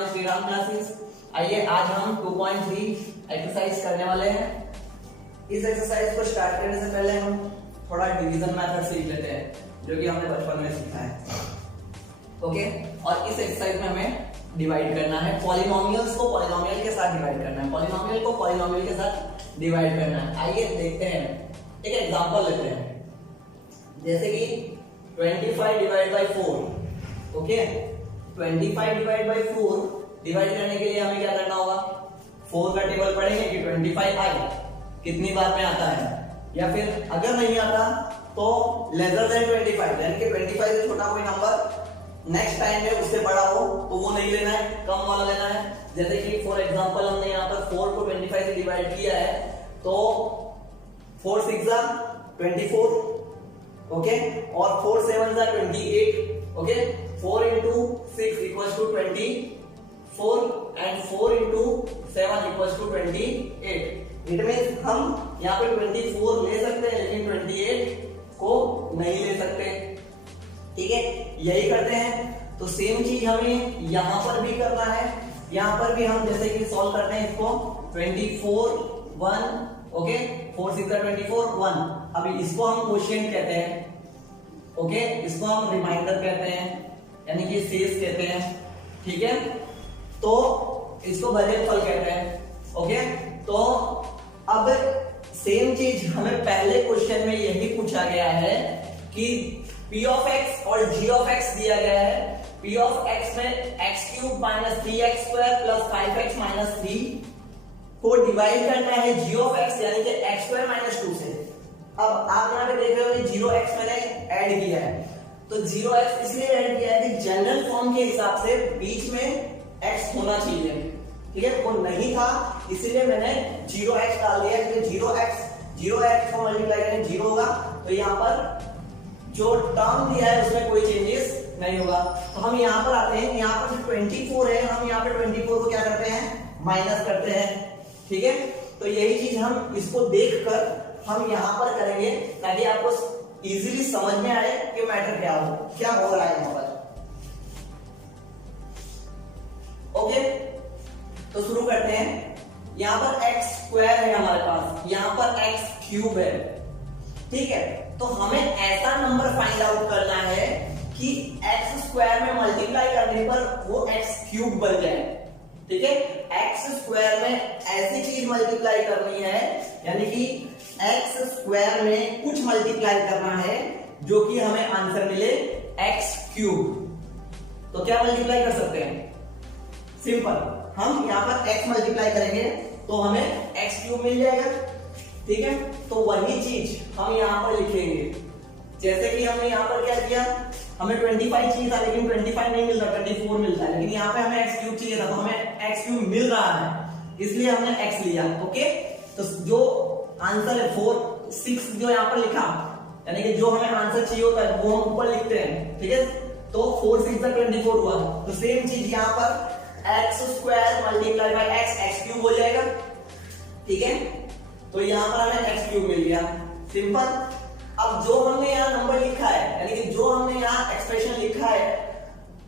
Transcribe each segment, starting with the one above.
नाम है श्रीराम क्लासेस। आइए आज हम 2.3 एक्सरसाइज करने वाले हैं। इस एक्सरसाइज को स्टार्ट करने से पहले हम थोड़ा डिवीजन मेथड सीख लेते हैं जो कि हमने बचपन में सीखा है। ओके, और इस एक्सरसाइज में हमें डिवाइड करना है पॉलिनोमियल्स को पॉलिनोमियल के साथ डिवाइड करना है, पॉलिनोमियल को पॉलिनोमियल के साथ डिवाइड करना है। आइए देखते हैं, एक एग्जांपल लेते हैं, जैसे कि 25 divide by 4। Okay, 25 divide by 4 divide करने के लिए हमें क्या करना होगा, 4 का टेबल पढ़ेंगे कि 25 आई कितनी बार में आता है, या फिर अगर नहीं आता तो लेसर देन 25, यानी कि 25 से छोटा कोई नंबर नेक्स्ट टाइम में उससे बड़ा हो तो वो नहीं लेना है, कम वाला लेना है। जैसे कि फॉर एग्जांपल हमने यहाँ पर 4 को 25 से डिवाइड किया है तो 4 6 जा 24, ओके, और 4 7 जा 28, okay, 4 into 6 equals to 24 and 4 into 7 equals to 28। It means हम यहाँ पे 24 ले सकते हैं लेकिन 28 को नहीं ले सकते। ठीक है, यही करते हैं। तो सेम चीज हमें यहां पर भी करना है। यहां पर भी हम जैसे कि सॉल्व करते हैं इसको 24 1, ओके, 4 6 24 1। अभी इसको हम क्वोशिएंट कहते हैं, ओके, इसको हम रिमाइंडर कहते हैं, यानी कि शेष कहते हैं। ठीक है, तो इसको भाजकफल कहते हैं। ओके, तो अब सेम चीज हमें पहले क्वेश्चन में यही पूछा गया है कि p ऑफ x और g ऑफ x दिया गया है। p ऑफ x में x³ minus 3x square plus 5x minus 3 को डिवाइड करना है g ऑफ x यानी कि x² माइनस 2 से। अब आप यहाँ पे देख रहे हो कि 0x मैंने ऐड किया है, तो 0x इसलिए ऐड किया है कि जनरल फॉर्म के हिसाब से बीच में x होना चाहिए। ठीक है, वो नहीं था इसीलिए मैंने 0x डाल दिया, क्योंकि 0x को मल्टीप्लाई करें 0 होगा, तो यहाँ पर जो टर्म दिया है उसमें कोई चेंजेस नहीं होगा। तो हम यहाँ पर आते हैं, यहाँ पर जो 24 है हम यहाँ पे 24 को क्या करते हैं, माइनस करते हैं। ठीक है, तो यही चीज हम इसको देखकर हम यहाँ पर करेंगे ताकि आपको इजीली समझ में आए कि मैटर क्या हो रहा है यहाँ पर। ओके, तो शुरू करते हैं। यहाँ पर x स्क्वायर है हमारे पास, यहाँ पर x³ है। ठीक है, तो हमें ऐसा नंबर फाइंड आउट करना है कि x स्क्वायर में मल्टीप्लाई करने पर वो x³ बन जाए। ठीक है, x स्क्वायर में ऐसी चीज मल्टीप्लाई करनी है, यानी कि x स्क्वायर में कुछ मल्टीप्लाई करना है जो कि हमें आंसर मिले x³। तो क्या मल्टीप्लाई कर सकते हैं, सिंपल, हम यहाँ पर x मल्टीप्लाई करेंगे तो हमें x³ मिल जाएगा। ठीक है, तो वही चीज हम यहाँ पर लिखेंगे। जैसे कि हमने यहाँ पर क्या किया, हमें 25 चाहिए था लेकिन 25 नहीं मिलता, 24 मिलता है, लेकिन यहाँ पे हमें x³ चाहिए था तो हमें x³ मिल रहा है, इसलिए हमने x लिया। ओके, तो जो आंसर है 4 6 जो यहाँ पर लिखा, यानी कि जो हमें आंसर चाहिए होता है वो हम ऊपर लिखते हैं। ठीक है, तो 4 6 24 हुआ। तो सेम चीज यहाँ पर x² मल्टीप्लाई बाय x³ हो जाएगा। ठीक है, तो यहाँ पर हमें x³ मिल गया, सिंपल। अब जो हमने यहाँ नंबर लिखा है, यानी कि जो हमने यहाँ एक्सप्रेशन लिखा है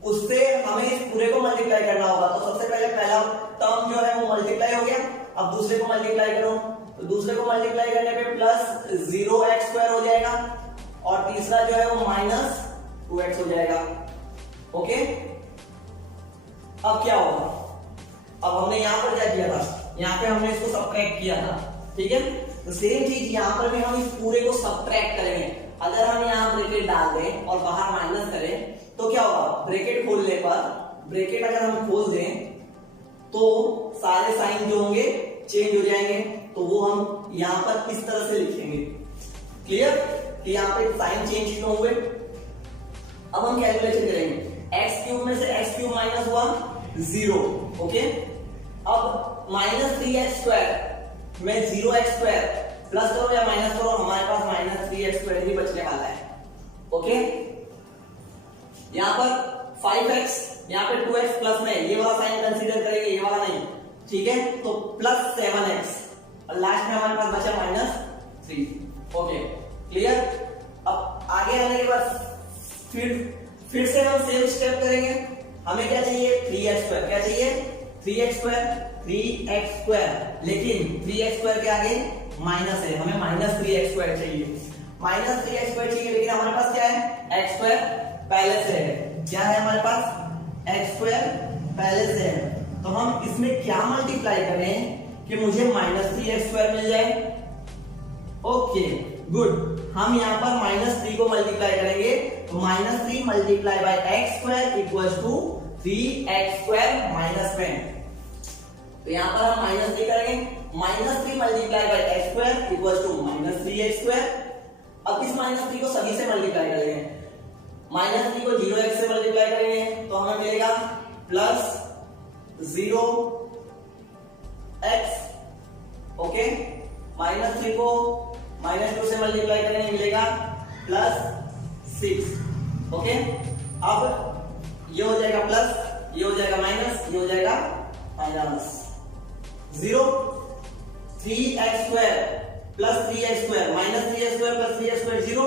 उससे हमें इस पूरे को मल्टीप्लाई करना होगा। तो सबसे पहले पहला टर्म जो है वो मल्टीप्लाई हो गया, अब दूसरे को मल्टीप्लाई करो, तो दूसरे को मल्टीप्लाई करने पे प्लस 0x² हो जाएगा, और तीसरा जो है वो माइनस 2x हो जाएगा। ओके, अब क्या होगा, अब हमने यहाँ पर क्या किया था, यहाँ पे हमने इसको सब्ट्रैक्ट किया था। ठीक है, तो सेम चीज यहाँ पर भी हम इस पूरे को सब्ट्रैक्ट करेंगे। अगर हम यहाँ ब्रैकेट डाल दें और बाहर माइनस करें तो क्या होगा, ब्रैकेट खोलने पर, ब्रैकेट अगर हम खोल दें तो सारे साइन जो होंगे चेंज हो जाएंगे, तो वो हम यहाँ पर इस तरह से लिखेंगे। क्लियर, कि यहाँ पे साइन चेंज क्यों हुए। अब हम कैलकुलेशन करेंगे, x³ में से x³ माइनस हुआ 0। ओके, अब माइनस 3x² में 0x² प्लस करो या माइनस करो, हमारे पास माइनस 3x² ही बचने वाला है। ओके, यहाँ पर 5x, यहाँ पे 2x प्लस में, ये वाला साइन कंसीडर करेंगे, ये वाला नहीं। ठीक है, तो प्लस 7x और लास्ट में हमारे पास बचा माइनस 3। Okay, clear. अब आगे आने के बाद फिर से हम सेम स्टेप करेंगे। हमें क्या चाहिए 3x², क्या चाहिए 3x², लेकिन 3x² के आगे माइनस है, हमें -3x² चाहिए, -3x² चाहिए, लेकिन हमारे पास क्या है x² पहले से है, क्या है हमारे पास x² पहले से है, तो हम इसमें क्या मल्टीप्लाई करें कि मुझे -3x² मिल जाए। ओके गुड, हम यहाँ पर -3 को मल्टीप्लाई करेंगे, तो -3 multiply by x² equals to 3x² minus 10। तो यहाँ पर हम -3 करेंगे, -3 multiply by x² equals to -3x²। अब इस -3 को सभी से मल्टीप्लाई करेंगे, -3 को 0x से मल्टीप्लाई करेंगे तो हमें मिलेगा +0x। ओके, -3 को -2 से मल्टीप्लाई करेंगे मिलेगा +6। ओके, अब ये हो जाएगा प्लस, ये हो जाएगा माइनस, ये हो जाएगा minus 0। 3x² plus 3x² minus 3x² plus 3x² 0।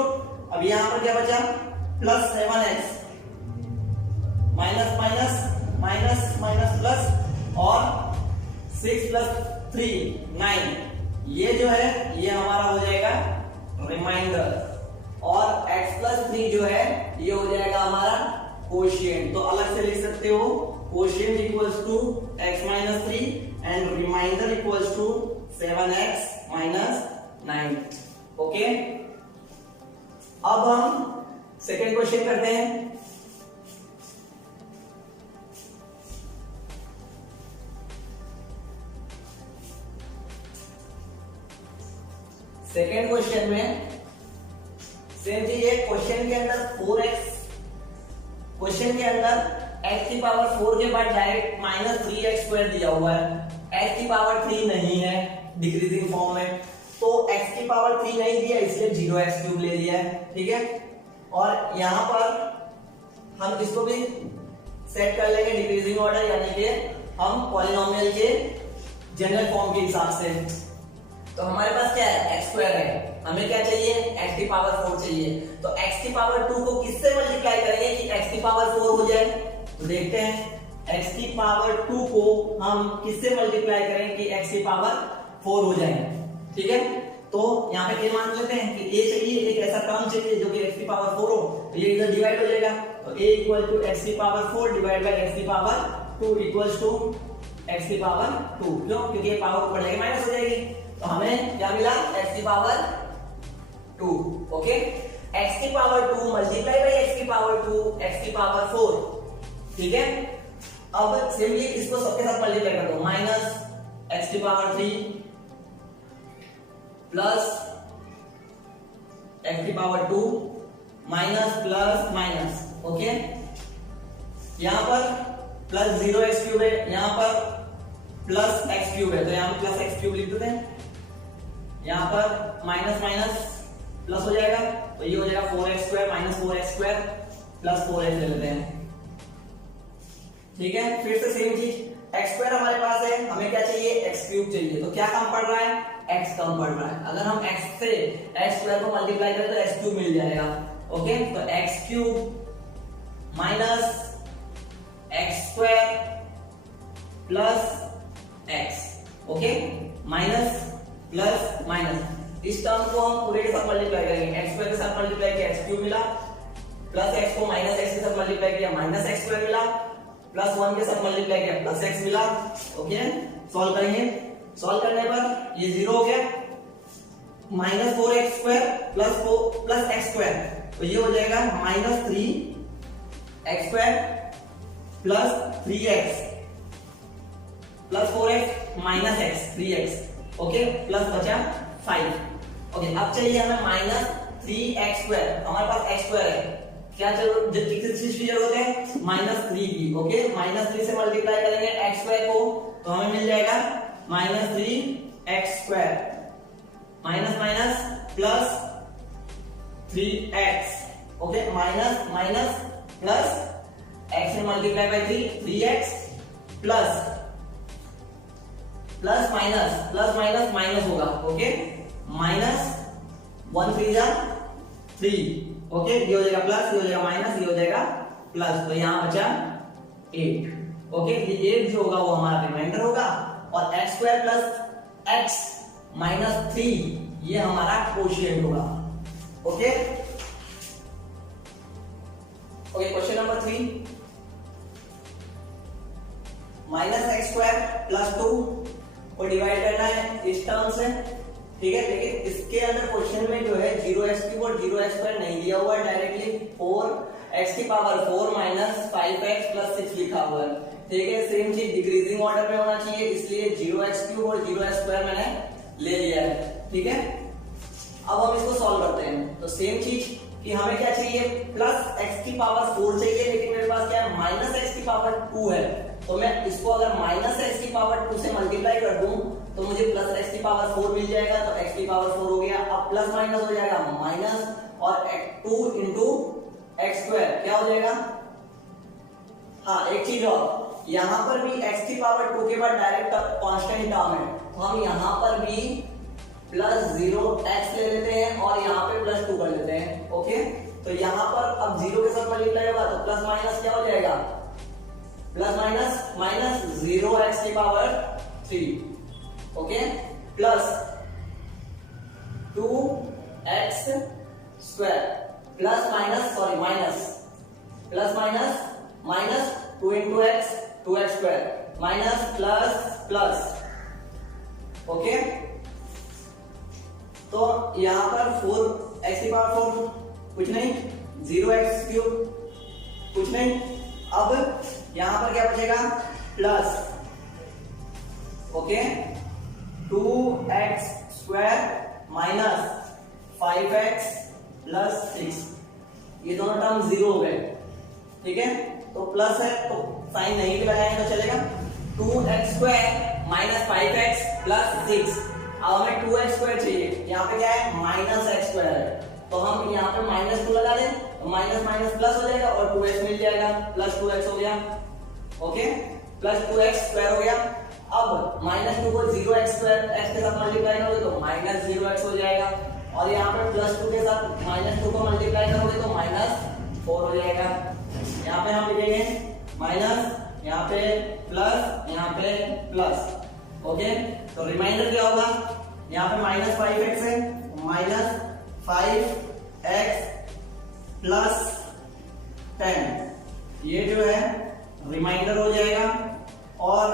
अब यहां पर क्या बचा +7x, minus minus minus minus plus, और 6 + 3 9, ये जो है ये हमारा हो जाएगा रिमाइंडर, और x + 3 जो है ये हो जाएगा हमारा कोशिएंट। तो अलग से लिख सकते हो quotient equals to x - 3 and remainder equals to 7x - 9। Okay, अब हम सेकेंड क्वेश्चन करते हैं। सेकेंड क्वेश्चन में सेम चीज है, क्वेश्चन के अंदर 4x, क्वेश्चन के अंदर x की पावर 4 के बाद डायरेक्ट -3x² दिया हुआ है, x की पावर 3 नहीं है डिक्रीजिंग फॉर्म में, तो x की पावर 3 नहीं दिया इसलिए 0x³ ले लिया है, ठीक है। और यहां पर हम इसको भी सेट कर लेंगे डिक्रीजिंग ऑर्डर, यानी कि हम पॉलिनोमियल के जनरल फॉर्म के हिसाब से। तो हमारे पास क्या है x² है, हमें क्या चाहिए x की पावर 4 चाहिए, तो x की पावर 2 को किससे मल्टीप्लाई करेंगे कि x की पावर 4 हो जाए। तो देखते हैं x की पावर 2 को हम किससे मल्टीप्लाई करें कि x की पावर 4 हो जाए, ठीक है। तो यहाँ पे मान लेते हैं कि a चाहिए, एक ऐसा टर्म चाहिए जो कि x की पावर 4 हो, तो ये इधर डिवाइड हो जाएगा, तो a = x की पावर 4 डिवाइड बाय x की पावर 2 इक्वल्स टू x की पावर 2, क्यों, क्योंकि ये पावर ऊपर जाएगी माइनस हो जाएगी, तो हमें क्या मिला x की पावर 2। ओके, x की पावर 2 मल्टीप्लाई बाय x की पावर 2 x की पावर 4, ठीक है। अब सिंपली इसको सबके साथ मल्टीप्लाई कर दो, माइनस x की पावर 3 प्लस x की power 2 minus plus minus. Okay, यहां पर +0x³ है, यहां पर +x³ है, तो यहां पर +x³ लिख देते हैं, यहां पर माइनस माइनस प्लस हो जाएगा, तो ये हो जाएगा 4x² - 4x² + 4x ले लेते हैं, ठीक है। फिर से सेम चीज, x² हमारे पास है, हमें क्या चाहिए x³ चाहिए, तो क्या कम पड़ रहा है x कम पड़ रहा है, अगर हम x से x² को मल्टीप्लाई करें तो x³ मिल जाएगा। ओके, तो x³ minus x² plus x, okay, minus plus minus, इस टर्म को हम पूरे के साथ मल्टीप्लाई करेंगे, x² के साथ मल्टीप्लाई किया x³ मिला, प्लस x को माइनस x के साथ मल्टीप्लाई किया माइनस x² मिला, प्लस 1 के साथ मल्टीप्लाई किया प्लस x मिला। ओके, सॉल्व करेंगे, सॉल्व करने पर ये 0 हो गया, -4x² प्लस x², तो ये हो जाएगा -3x² plus 3x plus 4x minus x 3x, okay, plus बचा 5। ओके, अब चाहिए हमें -3x², हमारे पास x² है, क्या किस चीज की जरूरत है -3 की। ओके, -3 से मल्टीप्लाई करेंगे x² को, तो हमें मिल जाएगा -3x², minus minus plus 3x, okay, minus minus plus x से multiply by 3x plus minus minus होगा, ओके, -1 3 3, ओके, ये हो जाएगा प्लस, ये हो जाएगा माइनस, ये हो जाएगा प्लस, तो यहां बचा 8। ओके, ये 8 जो होगा वो हमारा रिमाइंडर होगा और x square plus x minus 3 ये हमारा कोशिएंट होगा। Okay okay, question number 3, minus x square plus 2 को डिवाइड करना है इस टर्म से, ठीक है। लेकिन इसके अंदर क्वेश्चन में जो है 0x³ और 0x स्क्वायर नहीं दिया हुआ है, डायरेक्टली 4x की पावर 4 माइनस 5x प्लस 6 लिखा हुआ है, ठीक है। सेम चीज डिक्रीजिंग ऑर्डर में होना चाहिए, इसलिए 0x³ और 0x स्क्वायर मैंने ले लिया है, ठीक है। अब हम इसको सॉल्व करते हैं, तो सेम चीज कि हमें क्या चाहिए, प्लस x की पावर 4 चाहिए, लेकिन मेरे पास क्या है, माइनस x की पावर 2 है। तो मैं इसको अगर माइनस x की पावर 2 से मल्टीप्लाई कर दूं तो मुझे प्लस x की पावर 4 मिल जाएगा, तो x की पावर 4 हो गया। अब प्लस माइनस हो जाएगा माइनस, और 2 इंटू एक्स स्क्वायर क्या हो जाएगा। हाँ, एक चीज और, यहां पर भी x की पावर 2 के बाद डायरेक्ट कांस्टेंट टर्म है, तो हम यहां पर भी प्लस 0x ले लेते हैं और यहाँ पे प्लस 2 कर लेते हैं। ओके, तो यहाँ पर अब 0 के साथ मल्टीप्लाई होगा तो प्लस माइनस क्या हो जाएगा, प्लस माइनस माइनस 0x की power 3, okay, plus 2x square plus minus sorry minus plus minus minus 2 into x 2x square minus plus plus, okay. तो यहां पर 4x की पावर 4 कुछ नहीं, 0x³ कुछ नहीं। अब यहां पर क्या बचेगा, plus, okay, 2x square minus 5x plus 6, ये दोनों टर्म 0 हो गए, ठीक है। तो प्लस है तो साइन नहीं भी लगाएंगे तो चलेगा। 2x square minus 5x plus 6, अब हमें 2x स्क्वायर चाहिए, यहाँ पे क्या है, माइनस x स्क्वायर है, तो हम यहाँ पे माइनस 2 लगा दें तो माइनस माइनस प्लस हो जाएगा और 2x मिल जाएगा, प्लस 2x हो गया, ओके, प्लस 2x स्क्वायर हो गया। अब माइनस 2 को 0x स्क्वायर x के साथ मल्टीप्लाई करोगे तो माइनस 0x हो जाएगा, और यहाँ पे प्लस 2 के साथ माइनस 2 को मल्टीप्लाई करोगे तो माइनस 4 हो जाएगा। यहाँ पे हम लिखेंगे माइनस, यहाँ पे प्लस, यहाँ पे प्लस, ओके। तो रिमाइंडर क्या होगा, यहाँ पे माइनस 5x है, माइनस 5x प्लस 10 ये जो है रिमाइंडर हो जाएगा, और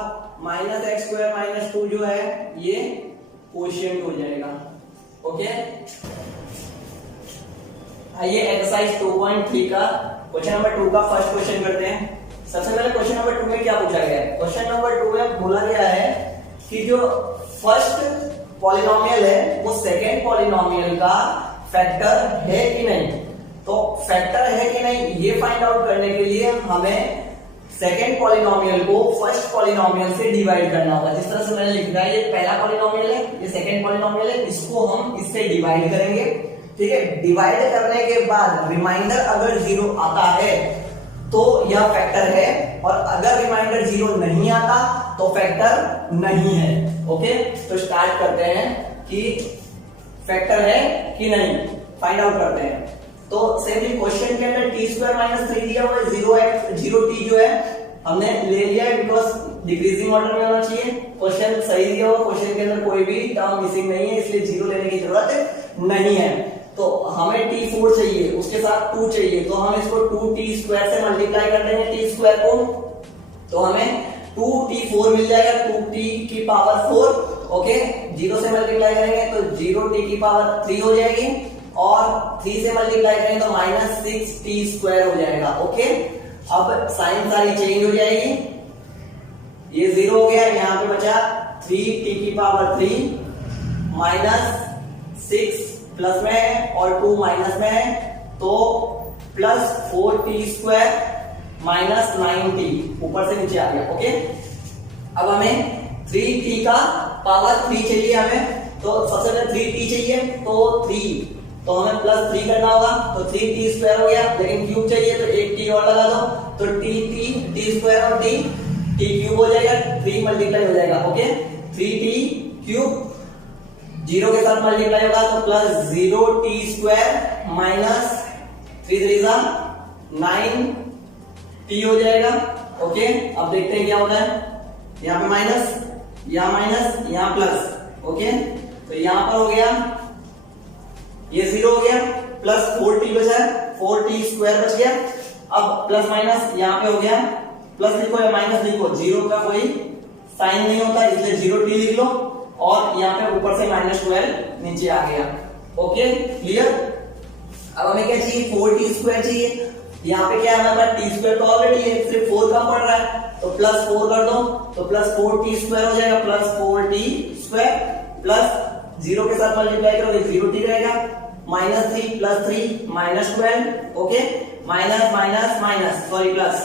माइनस एक्स स्क्वायर माइनस 2 जो है ये कोशिएंट हो जाएगा, ओके। आइए एक्सरसाइज 2.3 का क्वेश्चन नंबर 2 का फर्स्ट क्वेश्चन करते हैं। सबसे पहले क्वेश्चन नंबर 2 में क्या पूछा गया है, क्वेश्चन नंबर 2 में बोला गया है कि जो फर्स्ट पॉलिनोमियल है वो सेकेंड पॉलिनोमियल का फैक्टर है कि नहीं। तो फैक्टर है कि नहीं ये फाइंड आउट करने के लिए हमें सेकेंड पॉलिनोमियल को फर्स्ट पॉलिनोमियल से डिवाइड करना होगा। जिस तरह से मैंने लिखा है, ये पहला पॉलिनोमियल है, ये सेकेंड पॉलिनोमियल है, इसको हम इससे डिवाइड करेंगे, ठीक है। डिवाइड करने के बाद रिमाइंडर अगर 0 आता है तो यह फैक्टर है, और अगर रिमाइंडर 0 नहीं आता तो फैक्टर नहीं है, ओके। तो स्टार्ट करते हैं कि फैक्टर है कि नहीं, फाइंड आउट करते हैं। तो सेम क्वेश्चन के अंदर t स्क्वायर माइनस 3 दिया हुआ है, 0t जो है हमने ले लिया है, बिकॉज डिक्रीजिंग ऑर्डर में होना चाहिए। क्वेश्चन सही दिया हुआ, क्वेश्चन के अंदर कोई भी टर्म मिसिंग नहीं है, इसलिए 0 लेने की जरूरत नहीं है। तो हमें t4 चाहिए, उसके साथ 2 चाहिए, तो हम इसको 2t स्क्वायर से मल्टीप्लाई कर देंगे t स्क्वायर को, तो हमें 2t4 मिल जाएगा, 2t की पावर 4, ओके। 0 से मल्टीप्लाई करेंगे तो 0t की पावर 3 हो जाएगी, और 3 से मल्टीप्लाई करेंगे तो माइनस 6t स्क्वायर हो जाएगा, ओके। अब साइन सारी चेंज हो जाएगी, ये 0 हो गया, यहाँ पे बचा 3t की पावर 3 माइनस 6 प्लस में है और 2 माइनस में है, तो plus 4t square minus 9t ऊपर से नीचे आ गया, ओके। अब हमें 3t का पावर 3 चाहिए हमें, तो सबसे पहले 3t चाहिए, तो 3, तो हमें प्लस 3 करना होगा, तो 3t स्क्वायर हो गया, लेकिन क्यूब चाहिए तो एक t और लगा दो, तो t स्क्वायर और t क्यूब हो जाएगा, 3 मल्टीप्लाई हो जाएगा, ओके। 3t क्यूब 0 के साथ मल्टीप्लाई होगा तो plus 0t square minus 3 3 9t हो जाएगा, ओके, अब देखते हैं क्या होता है। यहाँ पे माइनस, यहाँ प्लस। ओके, तो यहाँ पर हो गया ये 0 हो गया, प्लस 4t बचा है, 4t स्क्वायर बच गया। अब प्लस माइनस यहाँ पे हो गया, प्लस लिखो या माइनस लिखो, 0 का कोई साइन नहीं होता, इसलिए 0t लिख लो, और यहाँ पे ऊपर से -12 नीचे आ गया। Okay, clear. अब हमें क्या चाहिए, 4t स्क्वायर चाहिए। यहाँ पे क्या है हमारे पास, t स्क्वायर तो ऑलरेडी है, सिर्फ 4 कम पड़ रहा है, तो प्लस 4 कर दो, तो प्लस 4t स्क्वायर हो जाएगा, प्लस 4t स्क्वायर, प्लस 0 के साथ मल्टीप्लाई करोगे 0t रहेगा, -3 plus 3 -12। Okay, minus minus minus, sorry plus,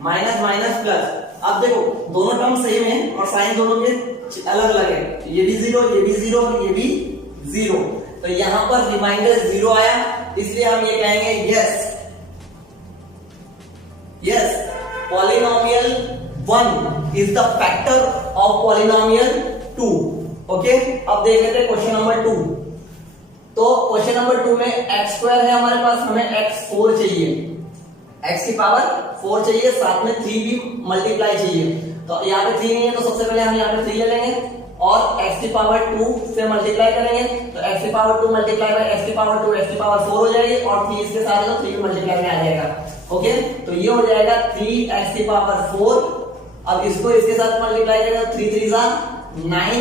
minus minus plus. अब देखो दोनों टर्म सेम है और साइन दोनों के अलग अलग है, ये भी 0, ये भी 0, ये भी 0, तो यहां पर रिमाइंडर 0 आया, इसलिए हम ये कहेंगे yes polynomial 1 is the factor of polynomial 2। Okay, अब देख लेते हैं क्वेश्चन नंबर 2। तो क्वेश्चन नंबर 2 में x स्क्वायर है हमारे पास, हमें x4 चाहिए, x की पावर 4 चाहिए, साथ में 3 भी मल्टीप्लाई चाहिए। तो यहाँ पे 3 नहीं है, तो सबसे पहले हम यहाँ पे 3 ले लेंगे और x की पावर 2 से मल्टीप्लाई करेंगे, तो x की पावर 2 मल्टीप्लाई बाय x की पावर 2, x की पावर 4 हो जाएगी, और 3 इसके साथ है तो 3 भी मल्टीप्लाई में आ जाएगा। ओके, तो ये हो जाएगा 3x की पावर 4। अब इसको इसके साथ मल्टीप्लाई करेंगे, 3 3 जा 9,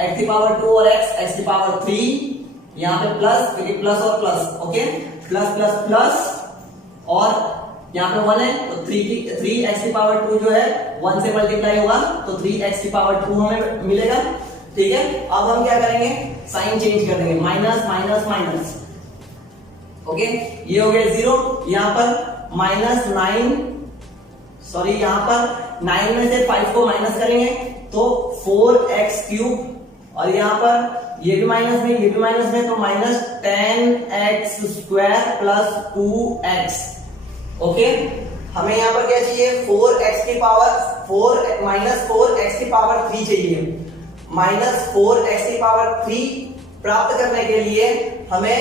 x की पावर 2 और x की पावर 3, यहाँ पे प्लस, क्योंकि प्लस और plus. Okay, plus plus plus, और यहाँ पे 1 है, तो 3x की पावर 2 जो है 1 से मल्टीप्लाई होगा, तो 3x की पावर 2 हमें मिलेगा। ठीक है, अब हम क्या करेंगे, साइन चेंज कर देंगे, माइनस माइनस माइनस। ओके, ये हो गया 0, यहाँ पर -9, सॉरी यहाँ पर 9 में से 5 को माइनस करेंगे तो 4x क्यूब, और यहाँ पर ये भी माइनस में, ये भी माइनस में, तो -10x square plus 2x। Okay, हमें यहाँ पर क्या चाहिए, 4x की पावर 4 माइनस 4x की पावर 3 चाहिए। -4x की पावर 3 प्राप्त करने के लिए हमें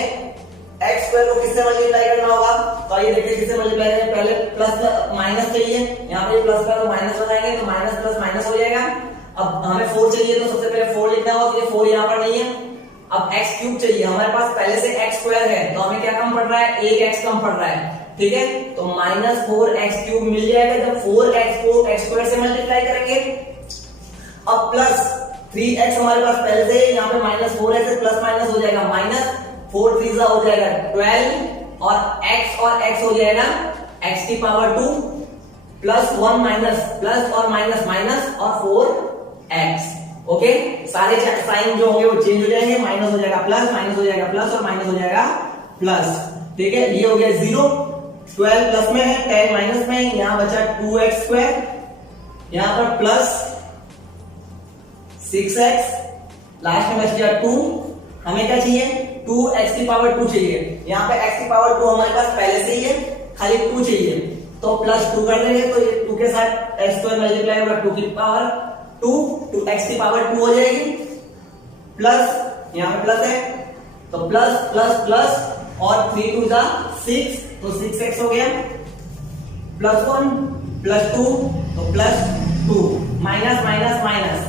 x स्क्वायर को किससे मल्टीप्लाई करना होगा, तो आइए देखते हैं किससे मल्टीप्लाई करें। पहले प्लस माइनस चाहिए, यहाँ पे प्लस का तो माइनस बनाएंगे, तो माइनस प्लस माइनस हो जाएगा। अब हमें 4 चाहिए, तो सबसे पहले 4 लिखना होगा, तो ये 4 यहाँ पर नहीं है। अब x क्यूब चाहिए, हमारे पास पहले से x स्क्वायर है, तो हमें क्या कम पड़ रहा है, 1x कम पड़ रहा है। ठीक है, तो -4x क्यूब मिल जाएगा जब 4x को x स्क्वायर से मल्टीप्लाई करेंगे। अब प्लस 3x हमारे पास पहले से, यहाँ पे -4x से प्लस माइनस हो जाएगा, -4 3 हो जाएगा 12, और x हो जाएगा x की पावर 2 प्लस 1 माइनस प्लस और माइनस माइनस और 4x। ओके, सारे साइन जो होंगे वो चेंज हो जाएंगे, माइनस हो जाएगा प्लस, माइनस हो जाएगा प्लस, और माइनस हो जाएगा प्लस। ठीक है, ये हो गया 0, 12 प्लस में है, 10 माइनस में है, यहाँ बचा 2x स्क्वायर, यहाँ पर प्लस 6x, लास्ट में बच गया 2। हमें क्या चाहिए, 2x की पावर 2 चाहिए, यहाँ पे x की पावर 2 हमारे पास पहले से ही है, खाली 2 चाहिए, तो प्लस 2 कर देंगे, तो ये 2 के साथ x स्क्वायर मल्टीप्लाई होगा 2 की पावर 2, तो x की पावर 2 हो जाएगी, प्लस यहाँ पे प्लस है, तो प्लस प्लस प्लस, और 3 2 जा 6, तो 6x हो गया, प्लस 1 प्लस 2, तो प्लस 2, माइनस माइनस माइनस,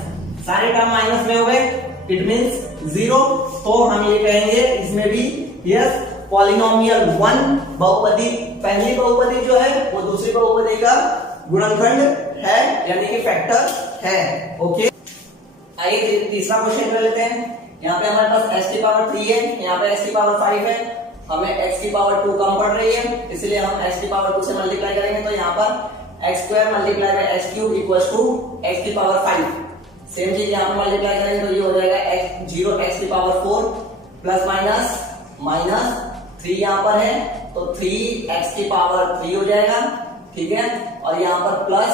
सारे टर्म माइनस में हो गए, इट मींस 0। तो हम ये कहेंगे इसमें भी यस पॉलिनोमियल 1 बहुपदी, पहली बहुपदी जो है वो दूसरी बहुपदी का गुणनखंड है, यानी कि फैक्टर है। ओके, आइए तीसरा क्वेश्चन कर लेते हैं। यहाँ पे हमारे पास x की पावर 3 है, यहाँ पे x की पावर 5 है, हमें x की पावर 2 कम पड़ रही है, इसलिए हम x की पावर 2 से मल्टीप्लाई करेंगे, तो यहाँ पर x square multiply by x cube equals to x की पावर 5। सेम चीज यहाँ पे मल्टीप्लाई करेंगे, तो ये हो जाएगा x की पावर 4 प्लस माइनस माइनस 3 यहाँ पर है, तो 3x की पावर 3 हो जाएगा। ठीक है, और यहाँ पर प्लस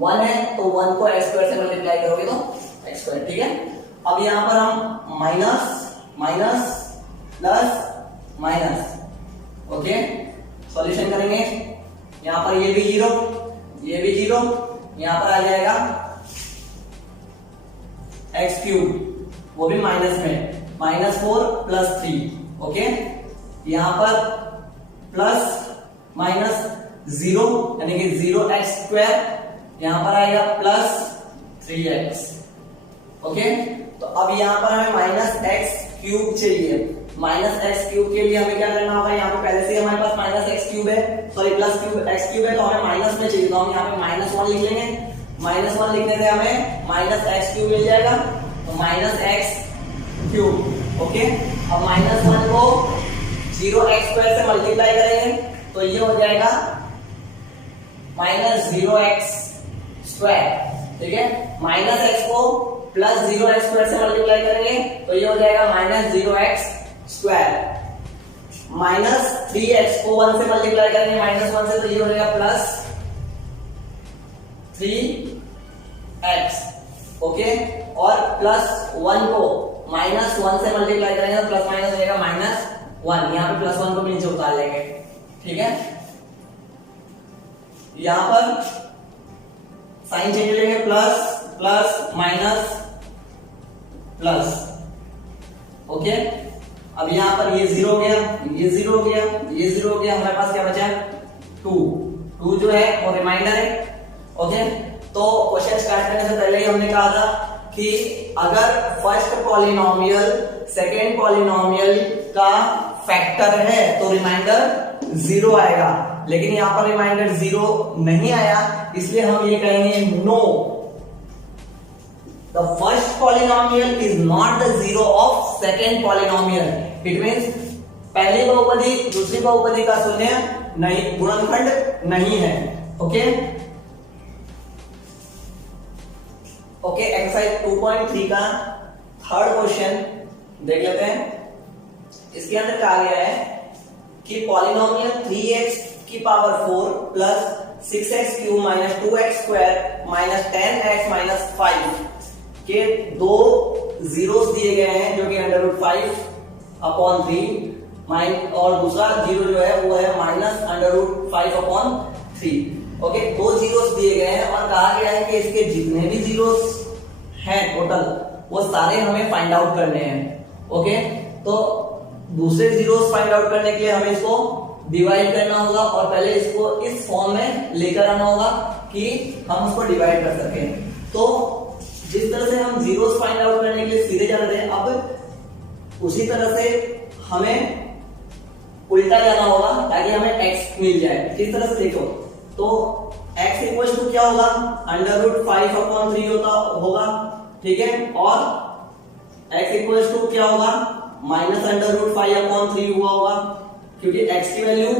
1 है, तो 1 को x स्क्वायर से मल्टीप्लाई करोगे तो x स्क्वायर। ठीक है, अब यहाँ पर हम minus minus plus minus, okay solution करेंगे। यहाँ पर ये भी 0, ये भी 0, यहाँ पर आ जाएगा x क्यूब, वो भी माइनस में, -4 प्लस 3। ओके, यहाँ पर प्लस माइनस 0 यानी कि 0x², यहां पर आएगा प्लस 3x। ओके, तो अब यहां पर हमें -x³ चाहिए। -x³ के लिए हमें क्या करना होगा, यहाँ पे पहले से हमारे पास -x³ है, सॉरी प्लस x³ है, तो हमें माइनस में चाहिए, तो हम यहाँ पे -1 लिख लेंगे। -1 लिखने से हमें -x³ मिल जाएगा, तो -x³। ओके, अब -1 को 0x² से मल्टीप्लाई करेंगे तो ये हो जाएगा -0x²। ठीक है, -x को प्लस 0x² से मल्टीप्लाई करेंगे तो ये हो जाएगा -0x²। -3x को 1 से मल्टीप्लाई करेंगे -1 से, तो ये हो जाएगा प्लस 3x। ओके, और +1 को -1 से मल्टीप्लाई करेंगे तो प्लस माइनस हो जाएगा -1। यहाँ पे +1 को नीचे उतार लेंगे। ठीक है, यहां पर साइन चेंज लेंगे, plus plus minus plus. Okay, अब यहां पर ये 0 हो गया, ये 0 हो गया, ये 0 हो गया, हमारे पास क्या बचा 2 जो है वो रिमाइंडर है। ओके, तो क्वेश्चन स्टार्ट करने से पहले ही हमने कहा था कि अगर फर्स्ट पॉलिनोमियल सेकेंड पॉलिनोमियल का फैक्टर है तो रिमाइंडर 0 आएगा, लेकिन यहां पर रिमाइंडर 0 नहीं आया, इसलिए हम ये कहेंगे no, the first polynomial is not the 0 of second polynomial. It means पहली बहुपदी दूसरी बहुपदी का शून्य नहीं, गुणनखंड नहीं है। ओके, ओके, एक्सरसाइज 2.3 का थर्ड क्वेश्चन देख लेते हैं। इसके अंदर कहा गया है कि polynomial 3x⁴ plus 6x³ minus 2x² minus 10x - 5 के दो जीरोस दिए गए हैं, जो कि √5/3 और दूसरा जीरो जो है वो है -√5/3। ओके, दो जीरोस दिए गए हैं और कहा गया है कि इसके जितने भी जीरोस हैं टोटल वो सारे हमें फाइंड आउट करने हैं। ओके, तो दूसरे जीरोस फाइंड आउट करने के लिए हमें इसको डिवाइड करना होगा और पहले इसको इस फॉर्म में लेकर आना होगा कि हम उसको डिवाइड कर सकें। तो जिस तरह से हम जीरोस फाइंड आउट करने के लिए सीधे जा रहे हैं, अब उसी तरह से हमें उल्टा जाना होगा ताकि हमें x मिल जाए। किस तरह से देखो, तो x इक्वल टू क्या होगा, √5/3 होगा। ठीक है, और x इक्वल टू क्या होगा, -√5/3 हुआ होगा, क्योंकि x की वैल्यू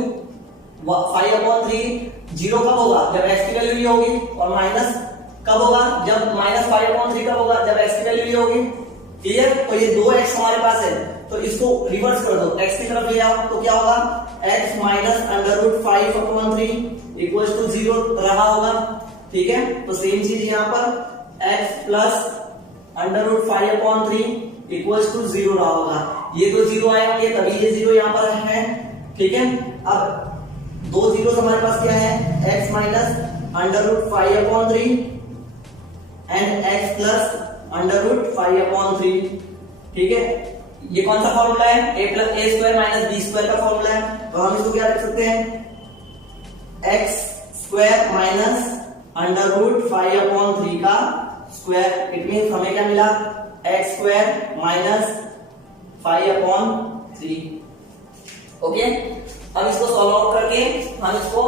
5/3 जीरो कब होगा, जब x की वैल्यू ये होगी, और माइनस कब होगा, जब -5/3 कब होगा, जब x की वैल्यू ये होगी। क्लियर, तो ये 2x हमारे पास है, तो इसको रिवर्स कर दो, x की तरफ ले आओ, तो क्या होगा, x -√5/3 इक्वल टू 0 रहा होगा। ठीक है, तो सेम चीज यहाँ पर x +√5/3 इक्वल टू 0 रहा होगा। ये दो जीरो आएंगे तभी ये जीरो यहाँ पर है। ठीक है, अब दो जीरो हमारे पास क्या है, x -√5/3 एंड x +√5/3। ठीक है, ये कौन सा फॉर्मूला है, a² - b² का फॉर्मूला है, तो हम इसको क्या लिख सकते हैं, x² -√5/3 का स्क्वायर। इट मींस हमें क्या मिला, x² -5/3। ओके, अब इसको सॉल्व आउट करके हम इसको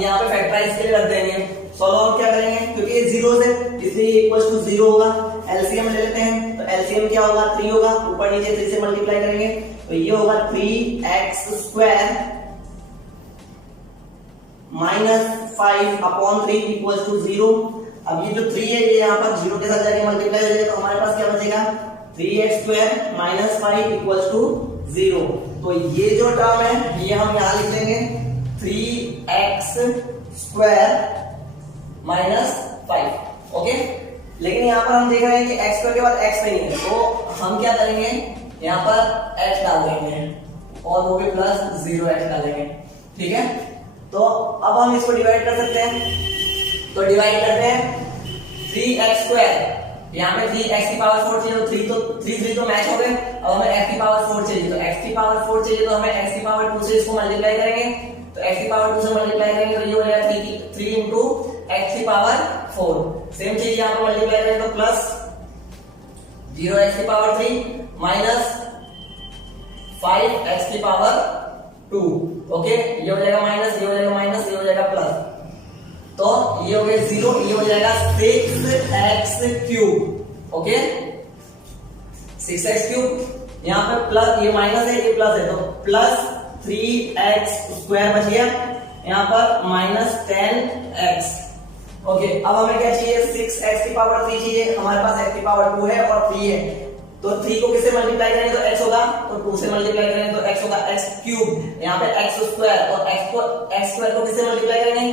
यहाँ पे फैक्टराइज के लिए रख देंगे। सॉल्व आउट क्या करेंगे, क्योंकि ये जीरो है इसलिए ये इक्वल टू 0 होगा। एलसीएम ले लेते हैं, तो एलसीएम क्या होगा, 3 होगा, ऊपर नीचे 3 से मल्टीप्लाई करेंगे तो ये होगा 3x² -5/3 इक्वल टू 0। अब ये जो 3 है ये यहाँ पर 0 के साथ जाके मल्टीप्लाई हो जाएगा, तो हमारे पास क्या बचेगा, 3x² - 5 इक्वल टू 0। तो ये जो टर्म है ये हम यहाँ लिख लेंगे 3x² -5। ओके, लेकिन यहाँ पर हम देख रहे हैं कि x² के बाद x नहीं है, तो हम क्या करेंगे, यहाँ पर x डाल देंगे और वो भी +0x डालेंगे। ठीक है, तो अब हम इसको डिवाइड कर सकते हैं, तो डिवाइड करते हैं 3x², यहाँ पे 3x⁴ चाहिए, तो 3 तो मैच हो गए। अब हमें x⁴ चाहिए, तो x⁴ चाहिए तो हमें x⁴ से इसको मल्टीप्लाई करेंगे तो x की पावर 2 से मल्टीप्लाई करेंगे तो ये हो जाएगा 3 इंटू x की पावर 4। सेम चीज यहाँ पर मल्टीप्लाई करेंगे तो प्लस 0x की पावर 3 माइनस 5x की पावर 2। ओके, ये हो जाएगा माइनस, ये हो जाएगा माइनस, ये हो जाएगा प्लस, तो ये हो गया 0, ये हो जाएगा 6x cube. Okay, 6x cube, यहाँ पे प्लस, ये माइनस है, ये प्लस है, तो प्लस 3x स्क्वायर बच गया, यहाँ पर माइनस 10x। ओके, अब हमें क्या चाहिए, 6x की पावर 3 चाहिए, हमारे पास x की पावर 2 है और 3 है, तो 3 को किससे मल्टीप्लाई करेंगे तो x होगा, तो 2 से मल्टीप्लाई करेंगे तो x होगा x क्यूब, यहाँ पे x स्क्वायर, और x स्क्वायर को किससे मल्टीप्लाई करेंगे,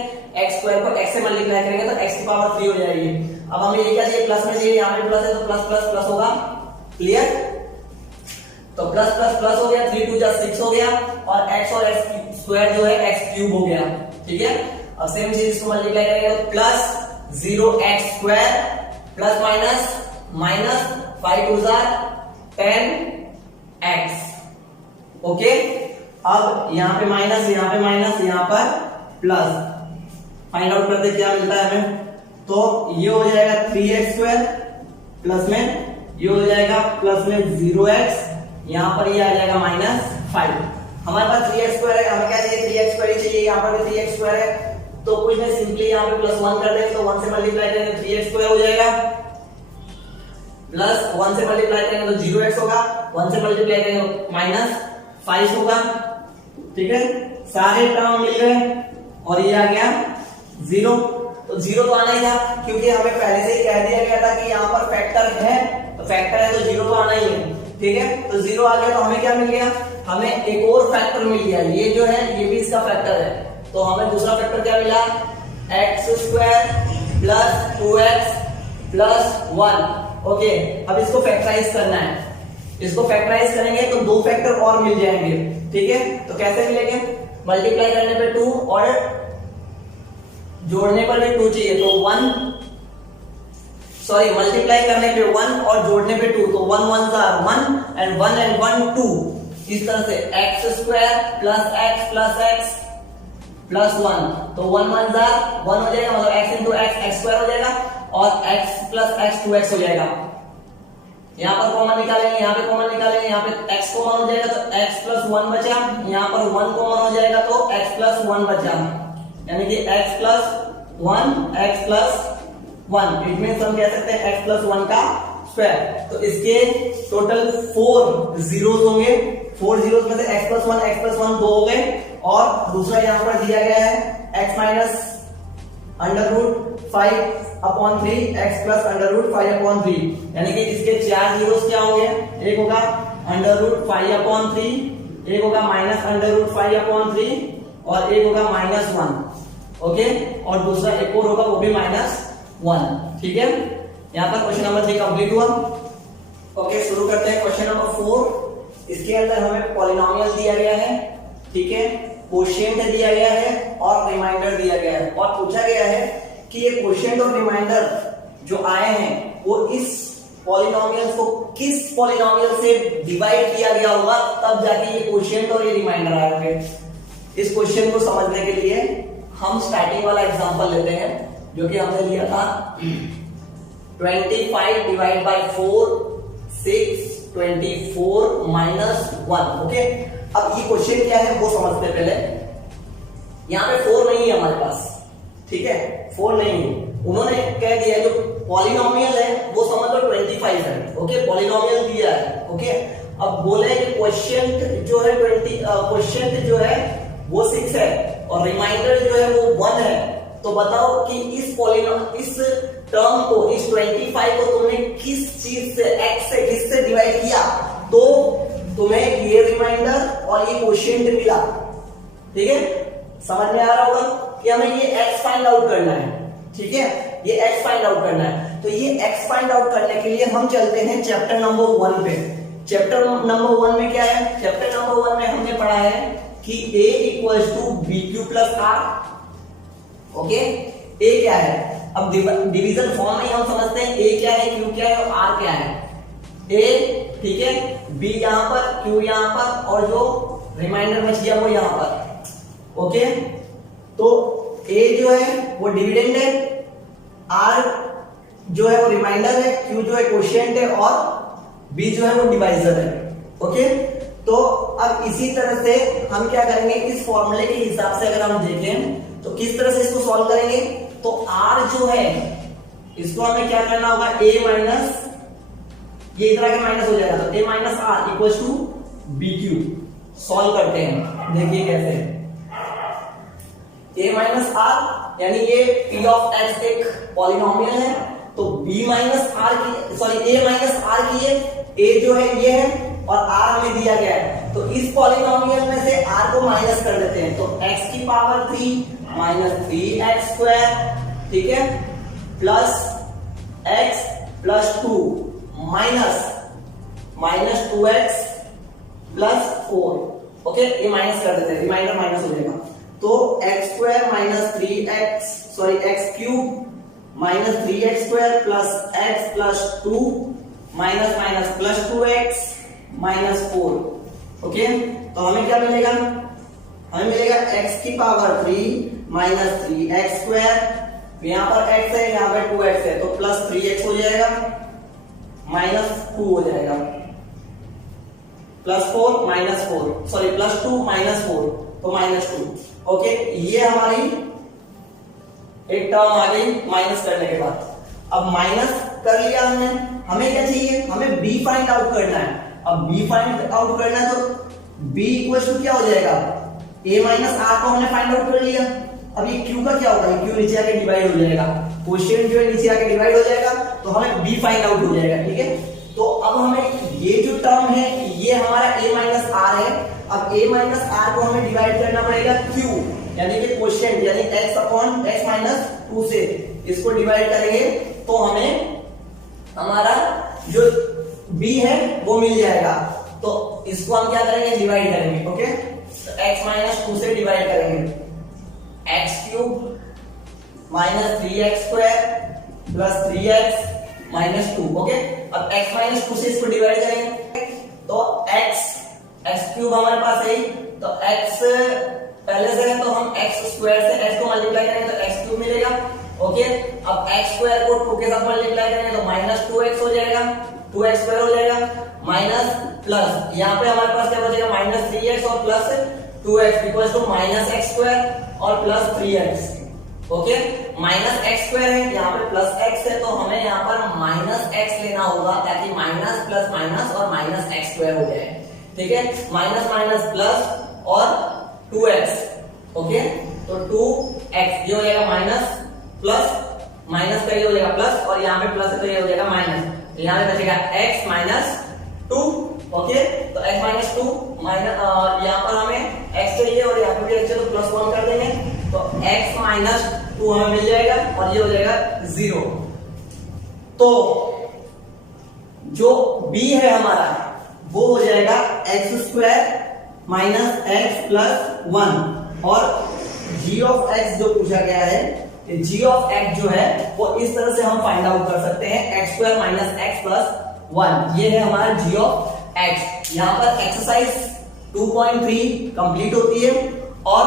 x स्क्वायर को x से मल्टीप्लाई करेंगे तो x की पावर 3 हो जाएगी। अब हमें ये क्या चाहिए, प्लस में चाहिए, यहाँ पे प्लस है तो प्लस प्लस प्लस होगा, क्लियर, तो प्लस प्लस प्लस हो गया, 3 2 जा 6 हो गया, और x और x स्क्वायर जो है x क्यूब हो गया। ठीक है, अब सेम चीज इसको मल्टीप्लाई करेंगे तो plus 0x square plus minus minus 5 2 जा 10x। ओके, अब यहाँ पे माइनस, यहाँ पे माइनस, यहाँ पर प्लस, फाइंड आउट करते क्या मिलता है हमें, तो ये हो जाएगा 3x स्क्वायर प्लस में ये हो जाएगा प्लस में 0x, यहाँ पर ये आ जाएगा माइनस 5। हमारे पास 3x स्क्वायर है, हमें क्या चाहिए, 3x स्क्वायर ही चाहिए, यहाँ पर भी 3x स्क्वायर है, तो कुछ नहीं, सिंपली यहाँ पे प्लस 1 कर देंगे तो 1 से मल्टीप्लाई करेंगे 3x स्क्वायर हो जाएगा, प्लस 1 से मल्टीप्लाई करेंगे तो 0x होगा, 1 से मल्टीप्लाई करेंगे तो माइनस 5 होगा। ठीक है, सारे टर्म मिल गए और ये आ गया 0, तो 0 तो आना ही था क्योंकि हमें पहले से ही कह दिया गया था कि यहाँ पर फैक्टर है, तो फैक्टर है तो 0 तो आना ही है। ठीक है, तो 0 आ गया, तो हमें क्या मिल गया, हमें एक और फैक्टर मिल गया, ये जो है ये भी इसका फैक्टर है, तो हमें दूसरा फैक्टर क्या मिला, x square plus 2x plus 1। Okay, अब इसको फैक्टराइज करना है, इसको फैक्टराइज करेंगे तो 2 फैक्टर और मिल जाएंगे। ठीक है, तो कैसे मिलेंगे, मल्टीप्लाई करने पे 2 और जोड़ने पर भी 2 चाहिए, तो 1, सॉरी मल्टीप्लाई करने पे 1 और जोड़ने पे 2, तो 1 1 are 1 and 1 and 1 2। इस तरह से x square plus x plus x plus 1, तो 1 1 are 1 हो जाएगा, मतलब x इंटू x स्क्वायर हो जाएगा, और x प्लस x 2x हो जाएगा। यहाँ पर कॉमन निकालेंगे, यहाँ पे कॉमन निकालेंगे, यहाँ पे x कॉमन हो जाएगा तो x प्लस 1 बचा, यहाँ पर 1 कॉमन हो जाएगा तो x प्लस 1 बचा, यानी कि x प्लस 1 इट मींस हम कह सकते हैं x प्लस 1 का स्क्वायर। तो इसके टोटल 4 जीरोस होंगे, 4 जीरोस में से x प्लस 1 2 हो गए, और दूसरा यहाँ पर दिया गया है x minus under root 5/3 x plus under root 5/3, यानी कि इसके 4 जीरोस क्या होंगे, एक होगा अंडर रूट 5/3, एक होगा माइनस अंडर रूट 5/3 और एक होगा -1। ओके, और दूसरा एक और होगा वो भी -1। ठीक है, यहाँ पर क्वेश्चन नंबर 3 कंप्लीट हुआ। ओके, शुरू करते हैं क्वेश्चन नंबर 4। इसके अंदर हमें पॉलिनोमियल दिया गया है, ठीक है, कोशिएंट दिया गया है और रिमाइंडर दिया गया है, और पूछा गया है कि ये कोशिएंट और रिमाइंडर जो आए हैं वो इस पॉलिनोमियल को किस पॉलिनोमियल से डिवाइड किया गया होगा, तब जाके ये कोशिएंट और ये रिमाइंडर आए होंगे। इस क्वेश्चन को समझने के लिए हम स्टार्टिंग वाला एग्जांपल लेते हैं जो कि हमने लिया था 25 डिवाइड बाय 4 6 24 -1। ओके, अब ये क्वेश्चन क्या है वो समझते हैं पहले। यहाँ पे 4 नहीं है हमारे पास, ठीक है, 4 नहीं है, उन्होंने कह दिया जो पॉलिनोमियल है वो समझ लो 25 है। ओके, पॉलिनोमियल दिया है। ओके, अब बोले कि क्वेश्चन जो है 20 क्वेश्चन जो है वो 6 है और रिमाइंडर जो है वो 1 है, तो बताओ कि इस टर्म को, इस 25 को तुमने किस चीज से, x से किससे डिवाइड किया, तो तुम्हें ये रिमाइंडर और ये क्वोशिएंट मिला। ठीक है, समझ में आ रहा होगा कि हमें ये x फाइंड आउट करना है। ठीक है, ये x फाइंड आउट करना है, तो ये x फाइंड आउट करने के लिए हम चलते हैं चैप्टर नंबर 1 पे। चैप्टर नंबर 1 में क्या है, चैप्टर नंबर 1 में हमने पढ़ा है कि a equals to bq plus r। Okay, a क्या है, अब डिवीजन फॉर्म में हम समझते हैं a क्या है, q क्या है और r क्या है। a, ठीक है, b यहां पर, q यहां पर, और जो रिमाइंडर बच गया वो यहां पर। ओके, तो a जो है वो डिविडेंड है, r जो है वो रिमाइंडर है, q जो है कोशिएंट है और b जो है वो डिवाइजर है। ओके, तो अब इसी तरह से हम क्या करेंगे, इस फॉर्मूले के हिसाब से अगर हम देखें तो किस तरह से इसको सॉल्व करेंगे। तो r जो है इसको हमें क्या करना होगा, a माइनस, ये इधर आके माइनस हो जाएगा, तो a minus R equal to B Q. Solve करते हैं, देखिए कैसे, a माइनस आर यानी ये p ऑफ x एक पॉलिनोमियल है, तो b माइनस आर की, सॉरी a माइनस आर की है, a जो है ये है और r हमें दिया गया है, तो इस पॉलिनोमियल में से r को माइनस कर देते हैं, तो x की पावर 3 माइनस 3x स्क्वायर, ठीक है, plus x plus 2 minus 2x plus 4। Okay, ये माइनस कर देते हैं, रिमाइंडर माइनस हो जाएगा, तो x square minus 3x, sorry x cube minus 3x square plus x plus 2 minus minus plus 2x minus 4। Okay, तो हमें क्या मिलेगा, हमें मिलेगा x की पावर 3 माइनस 3x स्क्वायर, यहां पर x है, यहां पर 2x है, तो प्लस 3x हो जाएगा माइनस 2 हो जाएगा, plus 4 minus 4, sorry plus 2 minus 4, तो माइनस 2। ओके, ये हमारी एक टर्म आ गई माइनस करने के बाद। अब माइनस कर लिया हमने, हमें क्या चाहिए, हमें b फाइंड आउट करना है। अब b फाइंड आउट करना है तो b इक्वल टू क्या हो जाएगा, a माइनस आर को हमने फाइंड आउट कर लिया। अब ये q का क्या होगा, ये q नीचे आके डिवाइड हो जाएगा, क्वोशिएंट जो है नीचे आके डिवाइड हो जाएगा, तो हमें b फाइंड आउट हो जाएगा। ठीक है, तो अब हमें ये जो टर्म है ये हमारा a माइनस आर है। अब a माइनस आर को हमें डिवाइड करना पड़ेगा q यानी कि क्वोशिएंट यानी x अपॉन x माइनस 2 से, इसको डिवाइड करेंगे तो हमें हमारा जो b है वो मिल जाएगा। तो इसको हम क्या करेंगे, डिवाइड करेंगे। ओके, तो x माइनस 2 से डिवाइड करेंगे, x cube minus 3x square plus 3x minus 2। Okay, अब x माइनस 2 से इसको डिवाइड करेंगे तो x क्यूब हमारे पास है, तो x पहले से है तो हम x स्क्वायर से x को मल्टीप्लाई करेंगे तो x क्यूब मिलेगा। ओके, अब x स्क्वायर को 2 के साथ मल्टीप्लाई करेंगे तो माइनस 2x हो जाएगा, 2x स्क्वायर हो जाएगा, माइनस प्लस यहाँ पे हमारे पास क्या बचेगा, माइनस 3x और plus 2x equal to minus x square और plus 3x। Okay, minus x square है, यहाँ पे प्लस x है, तो हमें यहाँ पर माइनस x लेना होगा ताकि माइनस प्लस माइनस और माइनस x स्क्वायर हो जाए। ठीक है, माइनस माइनस प्लस और 2x। ओके, तो 2x ये हो जाएगा माइनस प्लस माइनस का ये हो जाएगा प्लस और यहाँ पे प्लस है तो ये हो जाएगा माइनस, यहाँ पे बचेगा x माइनस 2। ओके, तो x माइनस 2 माइनस, यहाँ पर हमें x चाहिए और यहाँ पे भी x है तो प्लस 1 कर देंगे, तो x माइनस 2 हमें मिल जाएगा और ये हो जाएगा 0। तो जो b है हमारा वो हो जाएगा x square minus x plus 1 और g ऑफ x जो पूछा गया है, g ऑफ x जो है वो इस तरह से हम फाइंड आउट कर सकते हैं, x square minus x plus 1, ये है हमारा g ऑफ x। यहाँ पर एक्सरसाइज 2.3 कंप्लीट होती है और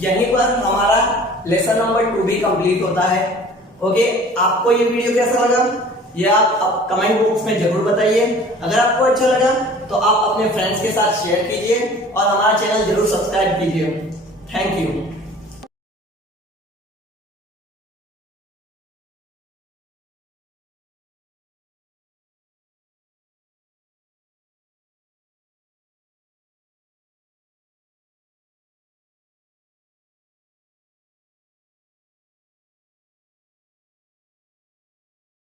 यहीं पर हमारा लेसन नंबर 2 भी कंप्लीट होता है। ओके, आपको ये वीडियो कैसा लगा ये आप कमेंट बॉक्स में जरूर बताइए। अगर आपको अच्छा लगा तो आप अपने फ्रेंड्स के साथ शेयर कीजिए और हमारा चैनल जरूर सब्सक्राइब कीजिए। Thank you.